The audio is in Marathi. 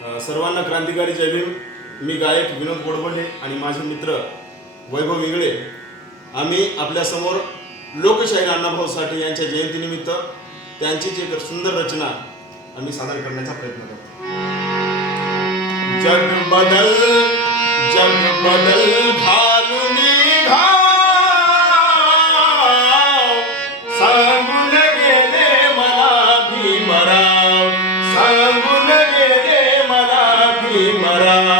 सर्वांना क्रांतिकारी जय भीम. मी गायक विनोद गोडबोले आणि माझे मित्र वैभव इंगळे. आम्ही आपल्यासमोर लोकशाहीर अण्णाभाऊ साठे यांच्या जयंतीनिमित्त त्यांचीच एक सुंदर रचना आम्ही सादर करण्याचा प्रयत्न करतो. जग बदल जग बदल મારા